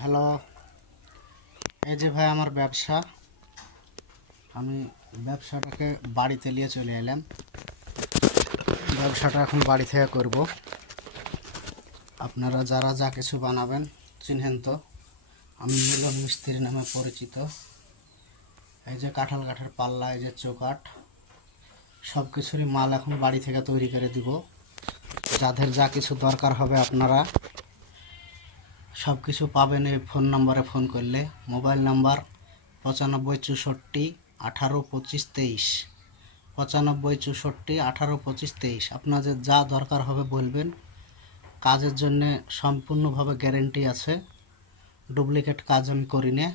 Hello, এই যে ভাই আমার ব্যবসা। আমি ব্যবসাটাকে বাড়িতে নিয়ে চলে এলাম। ব্যবসাটা এখন বাড়ি থেকে করব। আপনারা যারা যা কিছু বানাবেন চিনহেন তো, আমি মিলন মিস্ত্রি নামে পরিচিত। এই যে কাঁঠাল কাঠের পাল্লা, এই যে চৌকাঠ, সব কিছুরই মাল এখন বাড়ি থেকে তৈরি করে দিব। যাদের যা কিছু দরকার হবে আপনারা সব কিছু পাবেন এই ফোন নম্বরে ফোন করলে। Mobile number 9564 18 25 23, 9564 18 25 23। আপনাদের যা দরকার হবে বলবেন। কাজের জন্য সম্পূর্ণভাবে গ্যারেন্টি আছে। ডুপ্লিকেট কাজ আমি করি না।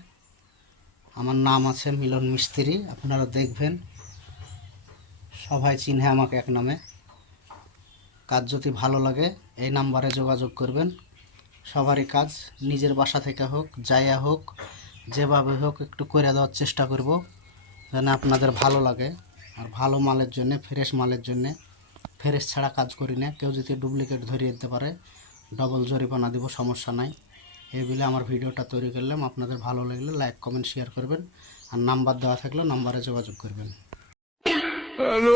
আমার নাম আছে মিলন মিস্ত্রি, আপনারা দেখবেন সবাই চিনহে আমাকে এক নামে। কাজ যদি ভালো লাগে এই নাম্বারে যোগাযোগ করবেন। সবারই কাজ নিজের বাসা থেকে হোক, যাইয়া হোক, যেভাবে হোক একটু করে দেওয়ার চেষ্টা করব যেন আপনাদের ভালো লাগে। আর ভালো মালের জন্য, ফ্রেশ মালের জন্য, ফ্রেশ ছাড়া কাজ করি না। কেউ যদি ডুপ্লিকেট ধরিয়ে দিতে পারে ডবল জরিমানা দিব, সমস্যা নাই। এই বলে আমার ভিডিওটা তৈরি করলাম। আপনাদের ভালো লাগলে লাইক কমেন্ট শেয়ার করবেন, আর নাম্বার দেওয়া থাকলে নাম্বারে যোগাযোগ করবেন। হ্যালো।